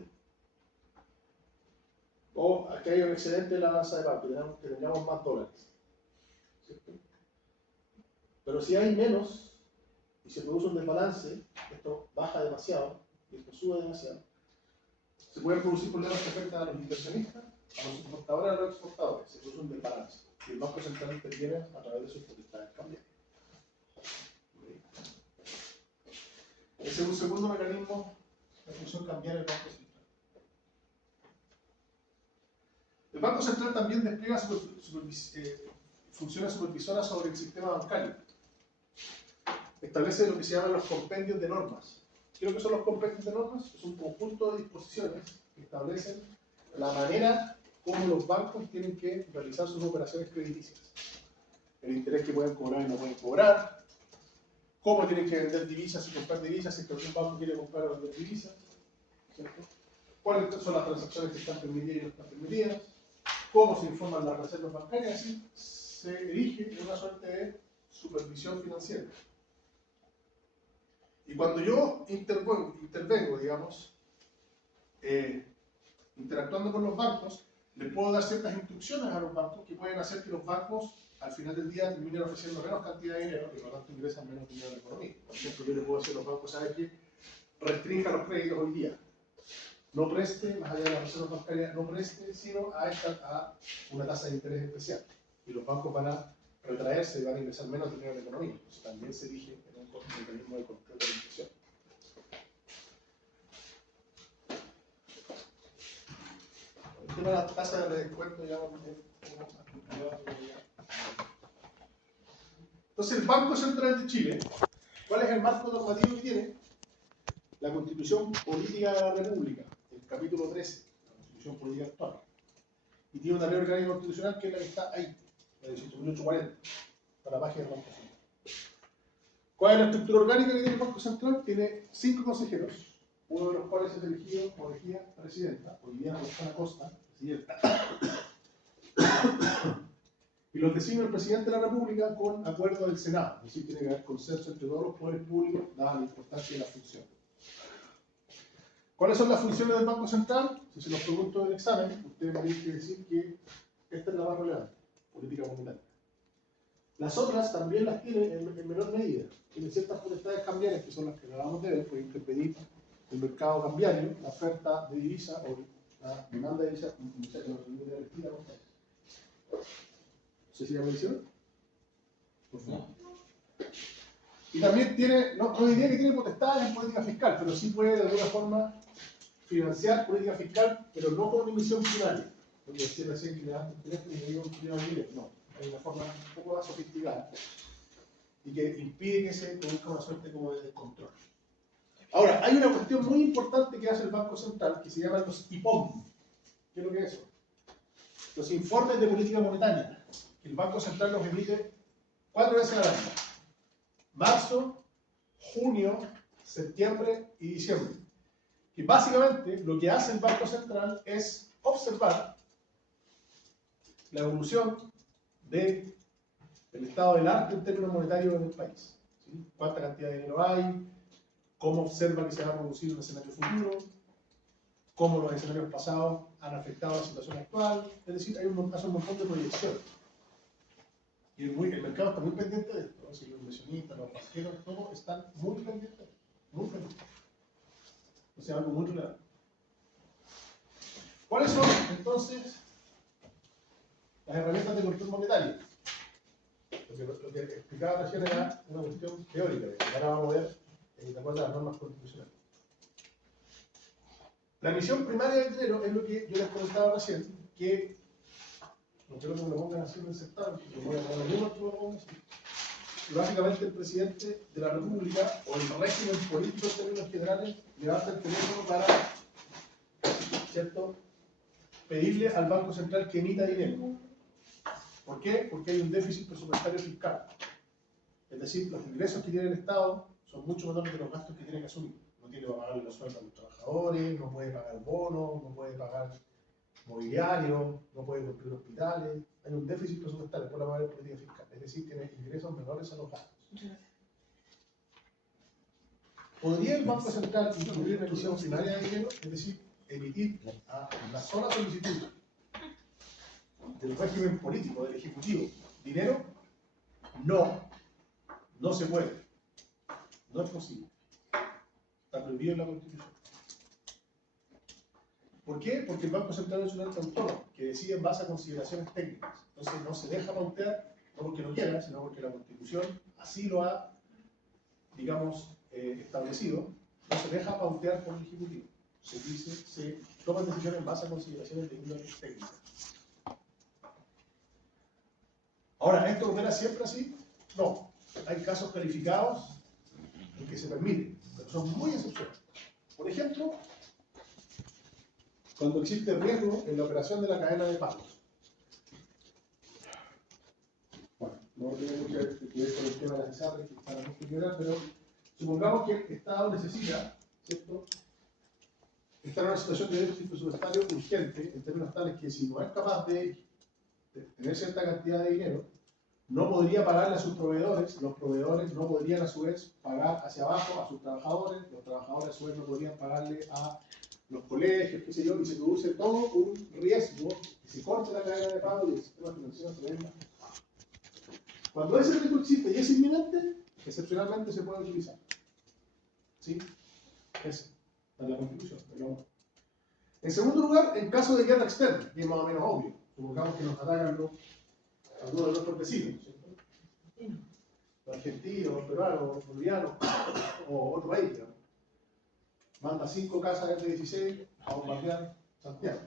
O que haya un excedente en la balanza de pago, que tengamos más dólares, ¿cierto? Pero si hay menos y se produce un desbalance, esto baja demasiado y esto sube demasiado, se pueden producir problemas que afectan a los inversionistas, a los importadores y a los exportadores. Se produce un desbalance y el Banco Central interviene a través de sus potestades cambiarias. Ese es un segundo mecanismo de función cambiaria del Banco Central. El Banco Central también despliega funciones supervisoras sobre el sistema bancario. Establece lo que se llaman los compendios de normas. ¿Qué es lo que son los compendios de normas? Es un conjunto de disposiciones que establecen la manera como los bancos tienen que realizar sus operaciones crediticias. El interés que pueden cobrar y no pueden cobrar, cómo tienen que vender divisas y comprar divisas si algún banco quiere comprar o vender divisas, ¿cierto? Cuáles son las transacciones que están permitidas y no están permitidas, cómo se informan las reservas bancarias, así se erige una suerte de supervisión financiera. Y cuando yo intervengo, digamos, interactuando con los bancos, les puedo dar ciertas instrucciones a los bancos que pueden hacer que los bancos al final del día terminen ofreciendo menos cantidad de dinero y por lo tanto ingresan menos dinero a la economía. Por ejemplo, yo le puedo decir a los bancos, ¿sabe qué? Restrinja los créditos hoy día. No preste, más allá de las reservas bancarias, no preste, sino a una tasa de interés especial. Y los bancos van a retraerse y van a ingresar menos dinero a la economía. Entonces también se erige en un mecanismo de control de la inflación. El tema de la tasa de descuento ya vamos a Entonces, el Banco Central de Chile, ¿cuál es el marco normativo que tiene? La Constitución Política de la República, el capítulo 13, la Constitución Política actual. Y tiene una ley orgánica constitucional que es la que está ahí, la 18.840, para la página del Banco Central. ¿Cuál es la estructura orgánica que tiene el Banco Central? Tiene 5 consejeros, uno de los cuales es elegido o elegida presidenta, hoy día Rosana Costa, presidenta. Y los designa el presidente de la República con acuerdo del Senado, es decir, tiene que haber consenso entre todos los poderes públicos, dada la importancia de la función. ¿Cuáles son las funciones del Banco Central? Si se los pregunto en el examen, ustedes me tienen que decir que esta es la más relevante, política monetaria. Las otras también las tienen en menor medida. Tienen ciertas potestades cambiarias, que son las que acabamos de ver, por ejemplo, pedir el mercado cambiario, la oferta de divisa o la demanda de divisa, no sé, que nos de Argentina, no sé si ya me hicieron. Por favor. Y también tiene, no diría que tiene potestades en política fiscal, pero sí puede de alguna forma financiar política fiscal, pero no como una emisión primaria. Porque decía recién que le dan teléfono y le digo que no, hay una forma un poco más sofisticada y que impide que se produzca una suerte como de descontrol. Ahora, hay una cuestión muy importante que hace el Banco Central que se llama los IPOM. ¿Qué es lo que es eso? Los informes de política monetaria, que el Banco Central los emite 4 veces al año: marzo, junio, septiembre y diciembre. Y básicamente lo que hace el Banco Central es observar la evolución del estado del arte en términos monetarios en el país. ¿Sí? Cuánta cantidad de dinero hay, cómo observa que se va a producir un escenario futuro, cómo los escenarios pasados han afectado la situación actual. Es decir, hace un montón de proyecciones. Y el mercado está muy pendiente de esto, ¿no? Si los inversionistas, los banqueros, todos están muy pendientes, muy pendientes. O sea, algo muy relevante. ¿Cuáles son, entonces, las herramientas de control monetario? Lo que explicaba recién era una cuestión teórica, que ahora vamos a ver de acuerdo a las normas constitucionales. La emisión primaria del dinero es lo que yo les comentaba recién, que no quiero que me lo pongan así en el sector, porque voy a poner el número que me lo pongan así. Y básicamente el presidente de la República o el régimen político en términos generales levanta el teléfono para, ¿cierto?, pedirle al Banco Central que emita dinero. ¿Por qué? Porque hay un déficit presupuestario fiscal. Es decir, los ingresos que tiene el Estado son mucho menores que los gastos que tiene que asumir. No tiene para pagarle los sueldos a los trabajadores, no puede pagar bonos, no puede pagar mobiliario, no puede construir hospitales. Hay un déficit presupuestario por la manera de política fiscal. Es decir, tiene ingresos menores a los gastos. ¿Podría el Banco Central incluir una emisión primaria de dinero? Es decir, emitir a la sola solicitud del régimen político, del Ejecutivo, dinero? No, no se puede. No es posible. Está prohibido en la Constitución. ¿Por qué? Porque el Banco Central es un ente autónomo que decide en base a consideraciones técnicas. Entonces no se deja pautear, no porque no quiera, sino porque la Constitución así lo ha, digamos, establecido. No se deja pautear por el Ejecutivo. Se toman decisiones en base a consideraciones de índole técnica. Ahora, ¿esto opera siempre así? No. Hay casos calificados en que se permite, pero son muy excepcionales. Por ejemplo, cuando existe riesgo en la operación de la cadena de pagos. Bueno, no tiene mucho que ver con el tema de las ISAPRES, para no explicar, pero supongamos que el Estado necesita, ¿cierto?, estar en una situación de déficit presupuestario urgente, en términos tales que si no es capaz de tener cierta cantidad de dinero, no podría pagarle a sus proveedores, los proveedores no podrían a su vez pagar hacia abajo a sus trabajadores, los trabajadores a su vez no podrían pagarle a los colegios, qué sé yo, y se produce todo un riesgo, que se corte la cadena de pago y el sistema financiero se ve. Cuando ese riesgo existe y es inminente, excepcionalmente se puede utilizar. ¿Sí? Esa es la Constitución. En segundo lugar, en caso de guerra externa, que es más o menos obvio, supongamos que nos atacan algunos de nuestros vecinos, ¿cierto? Los argentinos, los peruanos, los bolivianos, o otro país, digamos. Manda 5 casas F-16 a bombardear Santiago.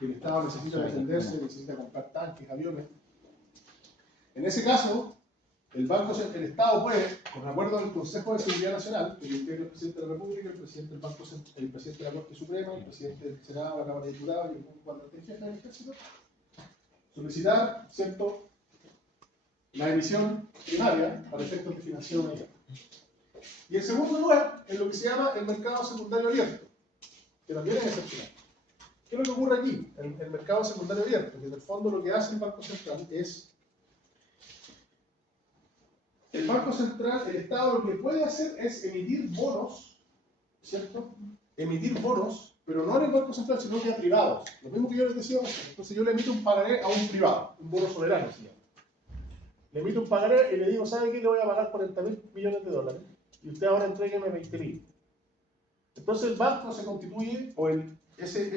Y el Estado necesita defenderse, necesita comprar tanques, aviones. En ese caso, el Estado puede, con acuerdo del Consejo de Seguridad Nacional, que lo integra el presidente de la República, el presidente de la Corte Suprema, el presidente del Senado, la Cámara de Diputados y el cuando esté jefe del Ejército, solicitar, ¿cierto?, la emisión primaria para efectos de financiación unitaria. Y en segundo lugar, en lo que se llama el mercado secundario abierto, que también es excepcional. ¿Qué es lo que ocurre aquí? El mercado secundario abierto, que en el fondo lo que hace el Banco Central es... El Banco Central, el Estado lo que puede hacer es emitir bonos, ¿cierto? Emitir bonos, pero no en el Banco Central, sino que a privados. Lo mismo que yo les decía antes. Entonces yo le emito un pagaré a un privado, un bono soberano, se llama. Le emito un pagaré y le digo, ¿sabe qué? Le voy a pagar 40.000 millones de dólares y usted ahora entrégueme 20.000. Entonces el banco se constituye, o ese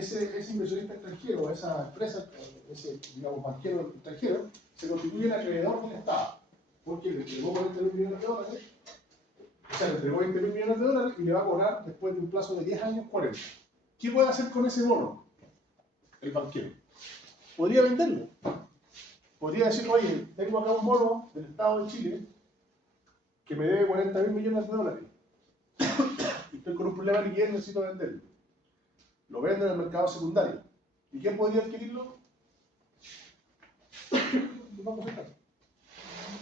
inversionista extranjero, o esa empresa, ese, digamos, banquero extranjero, se constituye el acreedor del Estado. Porque le entregó 40.000 millones de dólares, o sea, le entregó 20.000 millones de dólares y le va a cobrar después de un plazo de 10 años 40. ¿Qué puede hacer con ese bono? El banquero. Podría venderlo. Podría decir, oye, tengo acá un bono del Estado de Chile que me debe 40.000 millones de dólares. Y estoy con un problema de liquidez y necesito venderlo. Lo vendo en el mercado secundario. ¿Y quién podría adquirirlo? El Banco Central.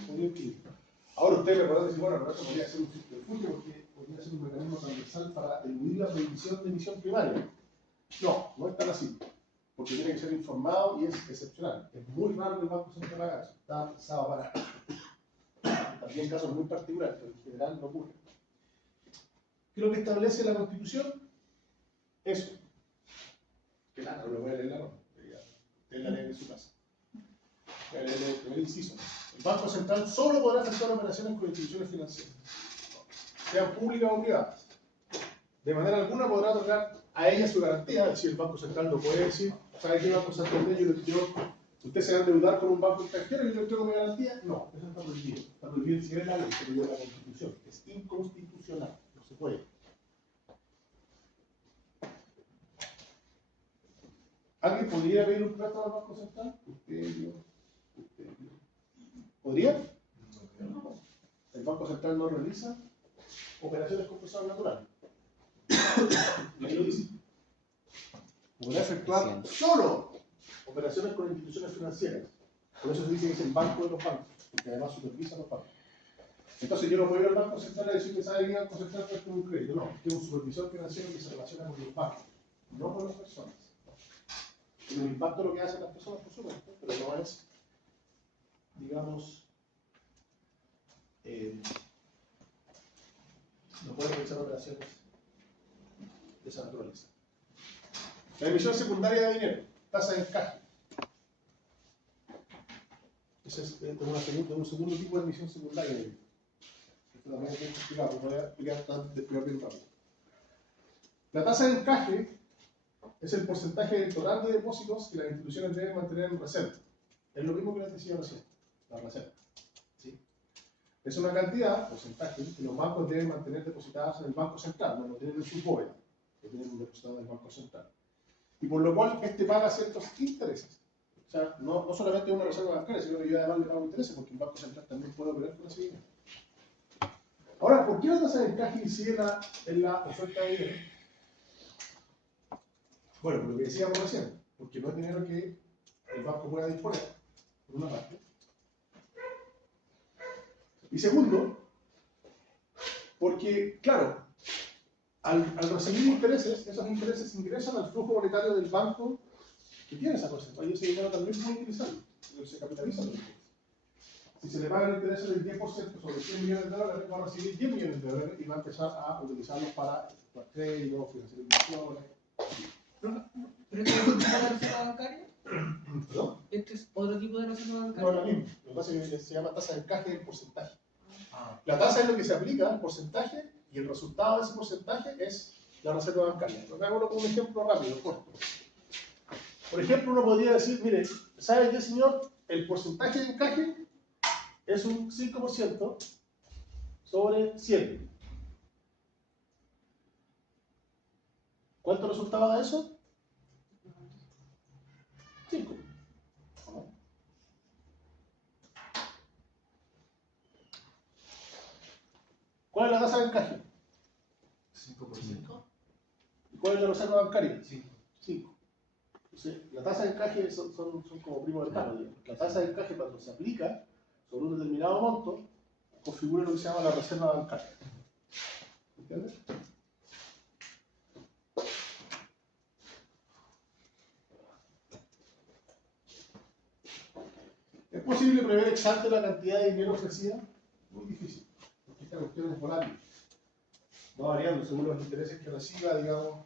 Podría adquirirlo. Ahora ustedes me podrán decir, bueno, pero eso podría ser un subterfugio porque podría ser un mecanismo transversal para eludir la prohibición de emisión primaria. No, no es tan así. Porque tiene que ser informado y es excepcional. Es muy raro que el Banco Central haga eso. Está pensado para también casos muy particulares, pero en general no ocurre. ¿Qué es lo que establece la Constitución? Eso. Que nada, no lo voy a leer la norma. Usted la lee en su casa. Voy a leer el primer inciso. El Banco Central solo podrá efectuar operaciones con instituciones financieras, sean públicas o privadas. De manera alguna podrá otorgar a ella su garantía, es decir, el Banco Central no puede decir, ¿sabe qué Banco Central? Usted se va a endeudar con un banco extranjero y yo le tengo mi garantía. No, eso está prohibido. Está prohibido si es la ley, pero es la Constitución. Es inconstitucional, no se puede. ¿Alguien podría pedir un préstamo al Banco Central? Usted. ¿Podría? No. El Banco Central no realiza operaciones con personas naturales. Y ahí lo dice. Podrá efectuar solo operaciones con instituciones financieras. Por eso se dice que es el banco de los bancos, porque además supervisa los bancos. Entonces yo no puedo ir al Banco Central a decir que sabe que el Banco Central presta un crédito. No, es un supervisor financiero que se relaciona con los bancos, no con las personas. El impacto lo que hacen las personas, por supuesto, pero no es, digamos, no puede realizar operaciones de esa naturaleza. La emisión secundaria de dinero, tasa de encaje. Ese es un segundo tipo de emisión secundaria de dinero. Esto también es bien complicado, voy a explicar bien rápido. La tasa de encaje es el porcentaje del total de depósitos que las instituciones deben mantener en reserva. Es lo mismo que les decía recién, la reserva. ¿Sí? Es una cantidad, porcentaje, que los bancos deben mantener depositadas en el Banco Central, no lo tienen en su bóveda, lo tienen depositado en el Banco Central. Y por lo cual este paga ciertos intereses. O sea, no solamente una reserva bancaria, sino que yo además le pago intereses, porque el Banco Central también puede operar con ese dinero. Ahora, ¿por qué la tasa de encaje incide en la oferta de dinero? Bueno, por lo que decíamos recién, porque no es dinero que el banco pueda disponer, por una parte. Y segundo, porque, claro, al recibir intereses, esos intereses ingresan al flujo monetario del banco que tiene esa cosa. Y ese dinero también puede utilizarlo, se capitaliza los intereses. Si se le pagan intereses del 10% sobre 100 millones de dólares, va a recibir 10 millones de dólares y va a empezar a utilizarlos para efectuar créditos, financiar inversiones. ¿Pero este es otro tipo de reserva bancaria? ¿Perdón? ¿Este es otro tipo de reserva No bancaria? es lo mismo. Lo que pasa es que se llama tasa de encaje del porcentaje. La tasa es lo que se aplica al porcentaje y el resultado de ese porcentaje es la reserva bancaria. Hagámoslo con un ejemplo rápido, corto. Por ejemplo, uno podría decir, mire, ¿sabe qué, señor? El porcentaje de encaje es un 5% sobre 100. ¿Cuánto resultaba de eso? 5. ¿Cuál es la tasa de encaje? 5%. ¿Y cuál es la reserva bancaria? 5. 5. Entonces, la tasa de encaje son como primo del palo, digamos. La tasa de encaje cuando se aplica sobre un determinado monto, configura lo que se llama la reserva bancaria. ¿Entiendes? ¿Es posible prever ex ante la cantidad de dinero ofrecida? Muy difícil, porque esta cuestión es volátil. Va variando según los intereses que reciba, digamos.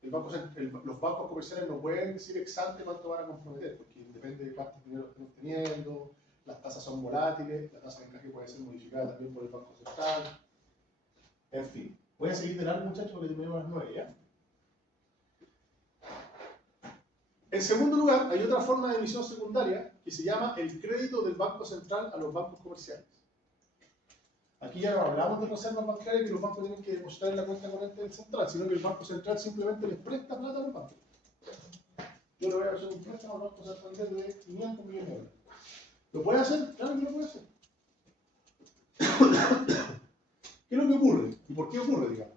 Los bancos comerciales no pueden decir ex ante cuánto van a comprometer, porque depende de cuánto dinero estén teniendo, las tasas son volátiles, la tasa de encaje puede ser modificada también por el Banco Central. En fin, voy a seguir de largo, muchachos, porque terminamos a las 9 ya. En segundo lugar, hay otra forma de emisión secundaria que se llama el crédito del Banco Central a los bancos comerciales. Aquí ya no hablamos de reservas bancarias que los bancos tienen que depositar en la cuenta corriente del central, sino que el Banco Central simplemente les presta plata a los bancos. Yo le voy a hacer un préstamo al Banco Central de 500 millones de dólares. ¿Lo puede hacer? Claro que lo puede hacer. ¿Qué es lo que ocurre? ¿Y por qué ocurre, digamos?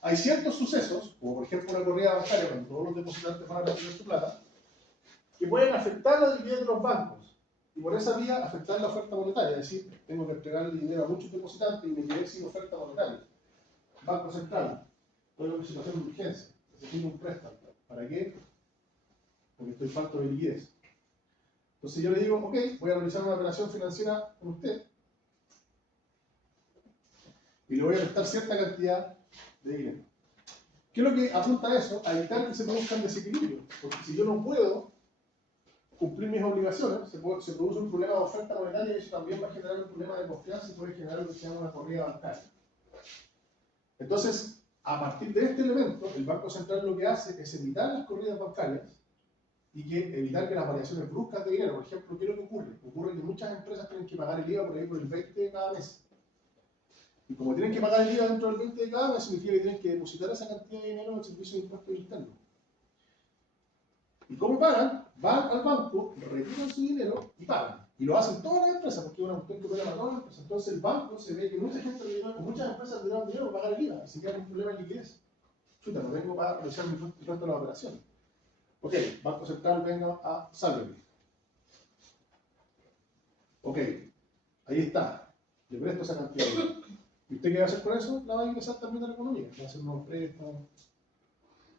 Hay ciertos sucesos, como por ejemplo una corrida bancaria, cuando todos los depositantes van a recibir su plata, que pueden afectar la liquidez de los bancos y por esa vía afectar la oferta monetaria. Es decir, tengo que entregarle dinero a muchos depositantes y me quedé sin oferta monetaria. Banco Central, tengo una situación de urgencia, necesito un préstamo. ¿Para qué? Porque estoy falto de liquidez. Entonces yo le digo, ok, voy a realizar una operación financiera con usted y le voy a prestar cierta cantidad de dinero. ¿Qué es lo que apunta a eso? A evitar que se produzcan desequilibrios. Porque si yo no puedo cumplir mis obligaciones, se produce un problema de oferta monetaria y eso también va a generar un problema de confianza y puede generar lo que se llama una corrida bancaria. Entonces, a partir de este elemento, el Banco Central lo que hace es evitar las corridas bancarias y evitar que las variaciones bruscas de dinero. Por ejemplo, ¿qué es lo que ocurre? Ocurre que muchas empresas tienen que pagar el IVA por ahí por el 20 de cada mes. Y como tienen que pagar el IVA dentro del 20 de cada mes, significa que tienen que depositar esa cantidad de dinero en el servicio de impuestos internos. ¿Y cómo pagan? Van al banco, retiran su dinero y pagan. Y lo hacen todas las empresas, porque es una cuestión que opera a todas las empresas. Entonces el banco se ve que muchas empresas le dan dinero para pagar el IVA y se quedan con un problema de liquidez. Chuta, no tengo para realizar el resto de las operaciones. Ok, Banco Central, venga a sálveme. Ok, ahí está. Le presto esa cantidad de dinero. ¿Y usted qué va a hacer con eso? La va a ingresar también a la economía. Va a hacer unos préstamos,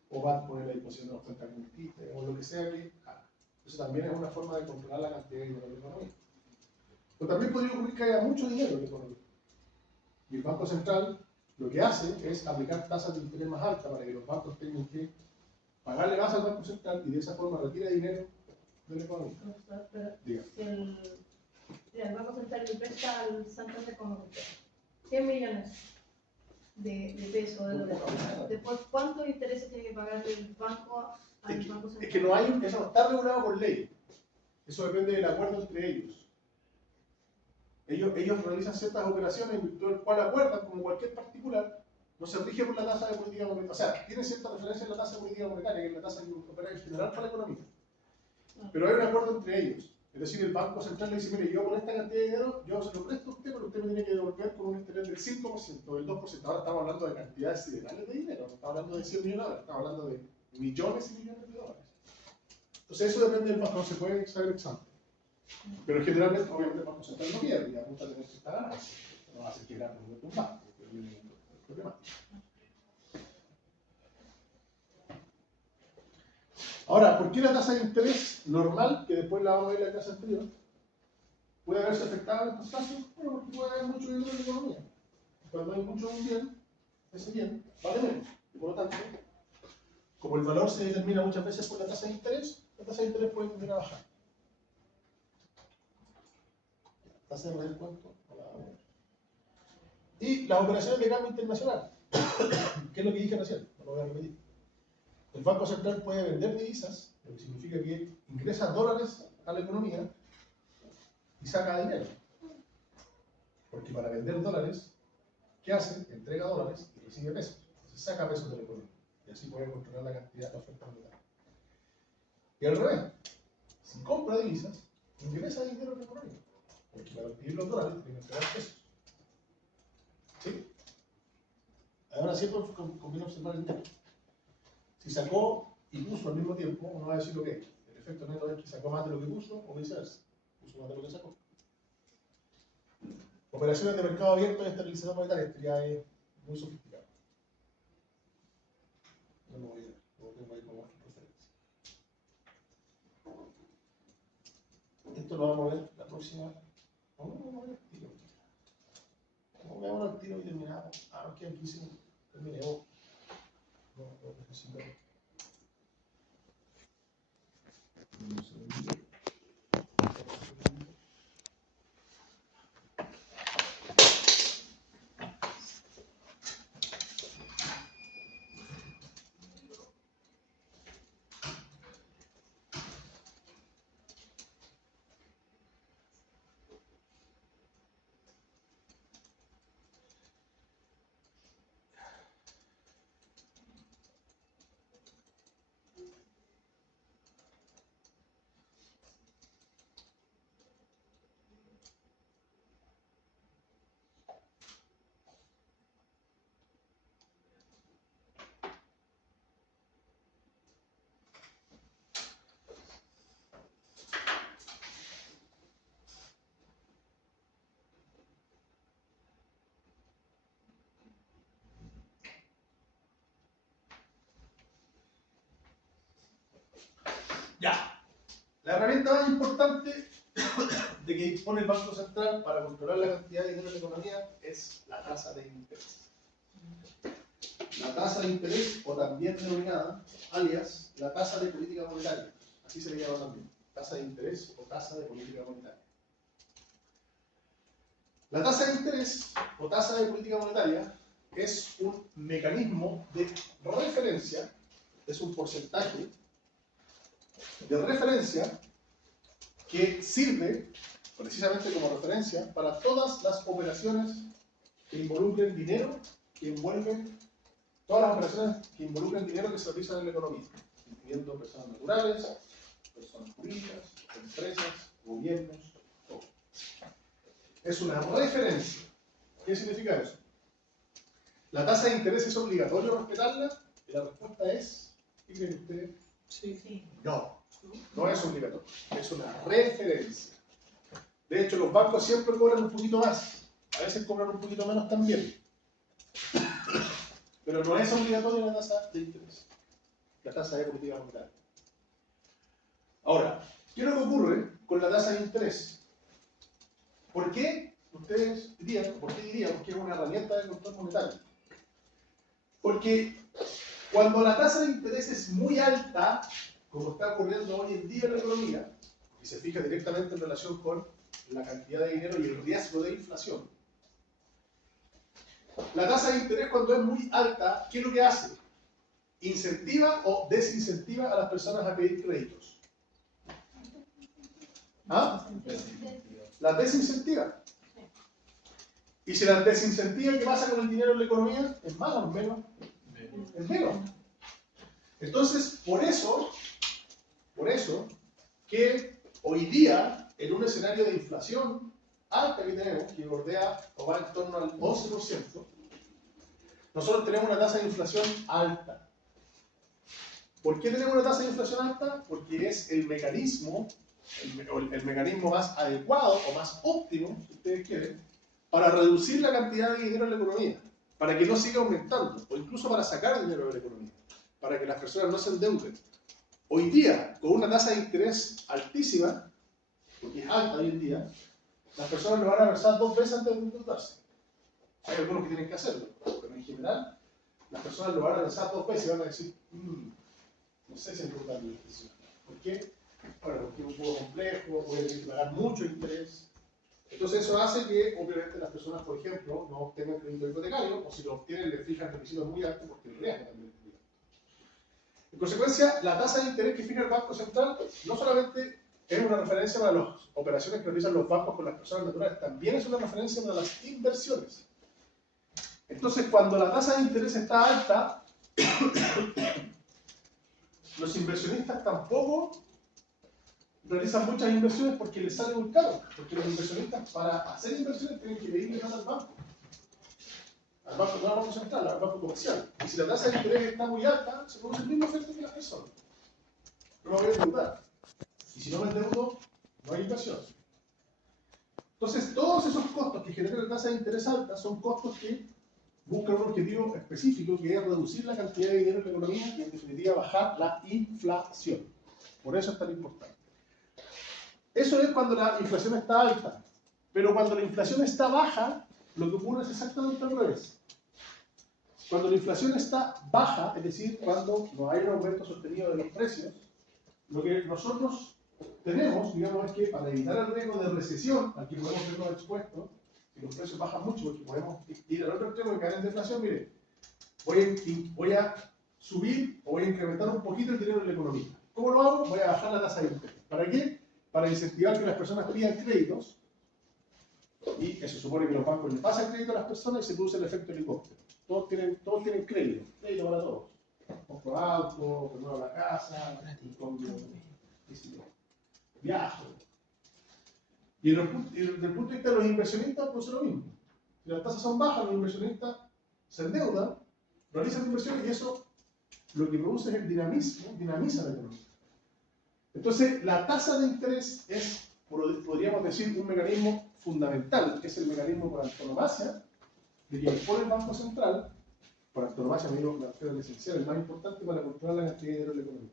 o va a poner la disposición de los cuentas multistas, o lo que sea que haga. Eso también es una forma de controlar la cantidad de dinero de la economía. Pero también podría ocurrir que haya mucho dinero en la economía. Y el Banco Central lo que hace es aplicar tasas de interés más altas para que los bancos tengan que pagarle más al Banco Central y de esa forma retira dinero de la economía. Diga. Si el Banco Central le presta al Santander como 100 millones de pesos de dólares. Después, ¿cuántos intereses tiene que pagar el banco al Banco Central? Es que no hay, eso no está regulado por ley. Eso depende del acuerdo entre ellos. Ellos realizan ciertas operaciones en virtud del cual acuerdan, como cualquier particular, no se rige por la tasa de política monetaria. O sea, tiene cierta referencia en la tasa de política monetaria, que es la tasa que opera en general para la economía. Pero hay un acuerdo entre ellos. Es decir, el Banco Central le dice, mire, yo con esta cantidad de dinero, yo se lo presto a usted, pero usted me tiene que devolver con un interés del 5%, del 2%. Ahora estamos hablando de cantidades siderales de dinero, no estamos hablando de 100 millones de dólares, estamos hablando de millones y millones de dólares. Entonces eso depende del banco, no se puede saber exacto. Pero generalmente, obviamente, el Banco Central no pierde y apunta a tener que estar ganancia. No va a hacer quebrar por un banco, que es problemático. Ahora, ¿por qué la tasa de interés normal, que después la vamos a ver en la clase anterior, puede haberse afectado en estos casos? Bueno, porque puede haber mucho dinero en la economía. Cuando hay mucho de un bien, ese bien vale menos. Y por lo tanto, como el valor se determina muchas veces por la tasa de interés, la tasa de interés puede tender a bajar. ¿Tasa de mayor cuánto? Y las operaciones de cambio internacional. ¿Qué es lo que dije recién? No lo voy a repetir. El Banco Central puede vender divisas, lo que significa que ingresa dólares a la economía y saca dinero. Porque para vender dólares, ¿qué hace? Entrega dólares y recibe pesos. Entonces saca pesos de la economía. Y así puede controlar la cantidad de oferta monetaria. Y al revés, si compra divisas, ingresa dinero a la economía. Porque para adquirir los dólares tiene que entregar pesos. ¿Sí? Ahora siempre conviene observar el dinero. Si sacó y puso al mismo tiempo, uno va a decir lo que es. El efecto neto es que sacó más de lo que puso o viceversa. Puso más de lo que sacó. Operaciones de mercado abierto y estabilización monetaria, esto ya es muy sofisticado. No lo voy a ver, lo tengo ahí como referencia. Esto lo vamos a ver la próxima. No, vamos a ver el tiro. Vamos al tiro y terminamos. No, que aquí sí terminemos. No, necesito. Un segundo. Ya. La herramienta más importante de que dispone el Banco Central para controlar la cantidad de dinero en la economía es la tasa de interés. La tasa de interés, o también denominada, alias, la tasa de política monetaria. Así se le llama también. Tasa de interés o tasa de política monetaria. La tasa de interés o tasa de política monetaria es un mecanismo de referencia, es un porcentaje de referencia que sirve precisamente como referencia para todas las operaciones que involucren dinero, que envuelven todas las operaciones que involucren dinero que se realizan en la economía, incluyendo personas naturales, personas jurídicas, empresas, gobiernos, todo. Es una referencia. ¿Qué significa eso? ¿La tasa de interés es obligatorio respetarla? Y la respuesta es, ¿qué creen ustedes? Sí. No, no es obligatorio, es una referencia. De hecho, los bancos siempre cobran un poquito más, a veces cobran un poquito menos también. Pero no es obligatoria la tasa de interés, la tasa de política monetaria. Ahora, ¿qué es lo que ocurre con la tasa de interés? ¿Por qué ustedes dirían, que es una herramienta de control monetario? Porque cuando la tasa de interés es muy alta, como está ocurriendo hoy en día en la economía, y se fija directamente en relación con la cantidad de dinero y el riesgo de inflación, la tasa de interés cuando es muy alta, ¿qué es lo que hace? ¿Incentiva o desincentiva a las personas a pedir créditos? ¿Ah? ¿Las desincentiva? Y si las desincentiva, ¿qué pasa con el dinero en la economía? ¿Es más o menos? Es menos. Entonces, por eso que hoy día, en un escenario de inflación alta que tenemos, que bordea o va en torno al 11%, nosotros tenemos una tasa de inflación alta. ¿Por qué tenemos una tasa de inflación alta? Porque es el mecanismo, el mecanismo más adecuado o más óptimo, si ustedes quieren, para reducir la cantidad de dinero en la economía, para que no siga aumentando, o incluso para sacar dinero de la economía, para que las personas no se endeuden. Hoy día, con una tasa de interés altísima, porque es alta hoy en día, las personas lo van a versar 2 veces antes de endeudarse. Hay algunos que tienen que hacerlo, pero en general, las personas lo van a versar 2 veces y van a decir, no sé si endeudarme. ¿Por qué? Bueno, porque es un poco complejo, puede tener que pagar mucho interés. Entonces eso hace que, obviamente, las personas, por ejemplo, no obtengan crédito hipotecario, o si lo obtienen, les fijan requisitos muy altos porque el riesgo también es muy alto. En consecuencia, la tasa de interés que fija el Banco Central no solamente es una referencia para las operaciones que realizan los bancos con las personas naturales, también es una referencia para las inversiones. Entonces, cuando la tasa de interés está alta, los inversionistas tampoco realizan muchas inversiones porque les sale muy caro, porque los inversionistas para hacer inversiones tienen que pedirle plata al banco, no al Banco Central, al banco comercial. Y si la tasa de interés está muy alta, se produce el mismo efecto que las personas. No me voy a endeudar. Y si no me endeudo, no hay inversión. Entonces, todos esos costos que generan la tasa de interés alta son costos que buscan un objetivo específico, que es reducir la cantidad de dinero en la economía y, en definitiva, bajar la inflación. Por eso es tan importante. Eso es cuando la inflación está alta. Pero cuando la inflación está baja, lo que ocurre es exactamente al revés. Cuando la inflación está baja, es decir, cuando no hay un aumento sostenido de los precios, lo que nosotros tenemos, digamos, es que para evitar el riesgo de recesión, al que podemos vernos expuestos, si los precios bajan mucho, porque podemos ir al otro extremo y caer en deflación, mire, voy a subir o voy a incrementar un poquito el dinero en la economía. ¿Cómo lo hago? Voy a bajar la tasa de interés. ¿Para qué? Para incentivar que las personas pidan créditos, y eso supone que los bancos le pasan crédito a las personas y se produce el efecto helicóptero. Todos tienen crédito para todos. Compro auto, renuevo la casa, cambio, viajo. Y desde el punto de vista de los inversionistas, pues es lo mismo. Si las tasas son bajas, los inversionistas se endeudan, realizan inversiones y eso lo que produce es el dinamismo, dinamiza la economía. Entonces, la tasa de interés es, podríamos decir, un mecanismo fundamental, que es el mecanismo por antonomasia, de que impone el Banco Central, por antonomasia me refiero al esencial, el más importante para controlar la cantidad de dinero en la economía.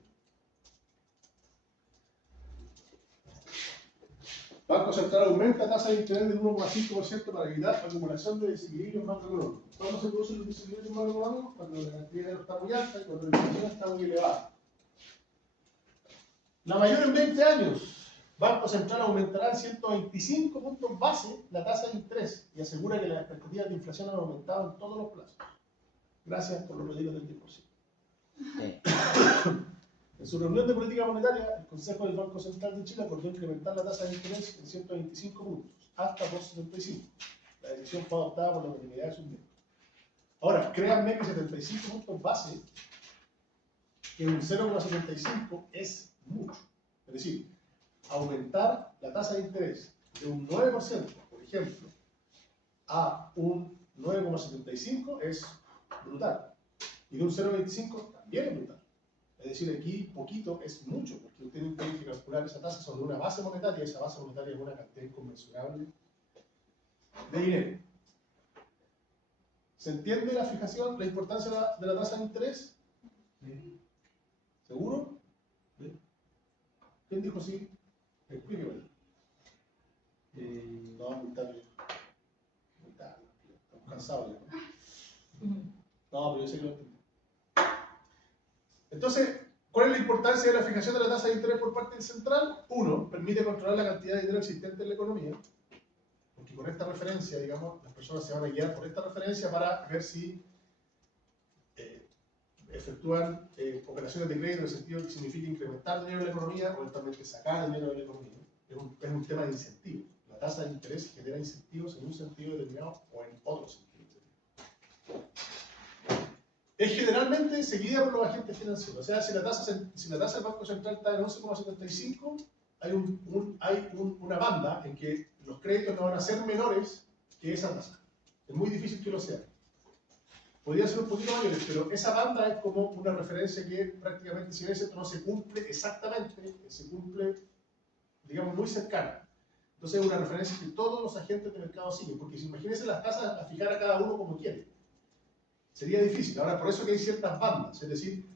El Banco Central aumenta tasa de interés del 1,5% para evitar la acumulación de desequilibrios macroeconómicos. ¿Cuándo se producen los desequilibrios macroeconómicos? Cuando la cantidad de dinero está muy alta y cuando la inflación está muy elevada. La mayor en 20 años. Banco Central aumentará en 125 puntos base la tasa de interés y asegura que las expectativas de inflación han aumentado en todos los plazos. Gracias por los retiros del 10%. Sí. En su reunión de política monetaria, el Consejo del Banco Central de Chile acordó incrementar la tasa de interés en 125 puntos, hasta 2,75. La decisión fue adoptada por la unanimidad de sus miembros. Ahora, créanme que 75 puntos base, que un 0,75 es mucho. Es decir, aumentar la tasa de interés de un 9%, por ejemplo, a un 9,75 es brutal. Y de un 0,25 también es brutal. Es decir, aquí poquito es mucho, porque usted tiene que calcular esa tasa sobre una base monetaria, y esa base monetaria es una cantidad inconmensurable de dinero. ¿Se entiende la fijación, la importancia de la tasa de interés? Sí. ¿Seguro? ¿Sí? ¿Quién dijo sí? Explíqueme. No, muy tarde. Muy tarde. Estamos cansados ya. No, pero yo sé que lo entiendo. Entonces, ¿cuál es la importancia de la fijación de la tasa de interés por parte del central? Uno, permite controlar la cantidad de dinero existente en la economía, porque con esta referencia, digamos, las personas se van a guiar por esta referencia para ver si efectúan operaciones de crédito en el sentido que significa incrementar dinero en la economía o eventualmente sacar dinero de la economía. Es un tema de incentivos. La tasa de interés genera incentivos en un sentido determinado o en otro sentido. Es generalmente seguida por los agentes financieros. O sea, si la tasa del Banco Central está en 11,75, hay una banda en que los créditos no van a ser menores que esa tasa. Es muy difícil que lo sean. Podría ser un poquito mayores, pero esa banda es como una referencia que prácticamente, si ese no se cumple exactamente, se cumple, digamos, muy cercana. Entonces es una referencia que todos los agentes de mercado siguen, porque si imagínense las tasas a fijar a cada uno como quiere. Sería difícil. Ahora, por eso que hay ciertas bandas, es decir,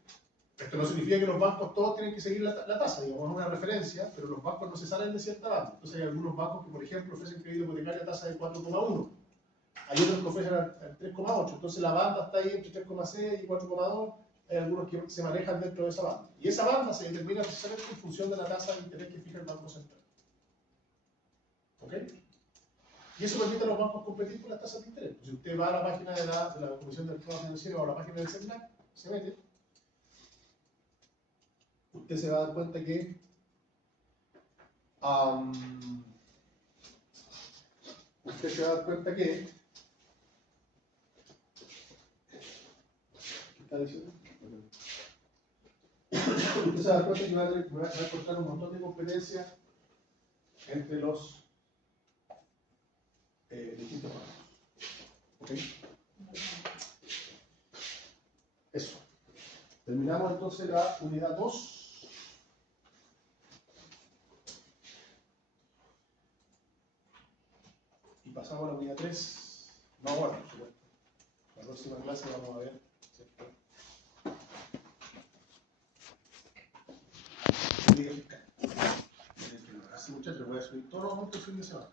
esto no significa que los bancos todos tienen que seguir la tasa, digamos, es una referencia, pero los bancos no se salen de cierta banda. Entonces hay algunos bancos que, por ejemplo, ofrecen crédito hipotecario a tasa de 4,1. Hay otros que ofrecen a 3,8. Entonces la banda está ahí entre 3,6 y 4,2. Hay algunos que se manejan dentro de esa banda. Y esa banda se determina precisamente en función de la tasa de interés que fija el Banco Central. ¿Ok? Y eso permite a los bancos competir con las tasas de interés. Pues si usted va a la página de la Comisión del Mercado Financiero o a la página del CERNAC, se mete, usted se va a dar cuenta que ¿qué está diciendo? Usted se va a dar cuenta que va a encontrar un montón de competencias entre los distintos bancos. ¿Ok? Eso. Terminamos entonces la unidad 2. pasamos a la unidad 3. No ahora, por supuesto. La próxima clase vamos a ver, ¿cierto? Política fiscal. Así, muchachos, voy a subir todos los montos el fin de semana.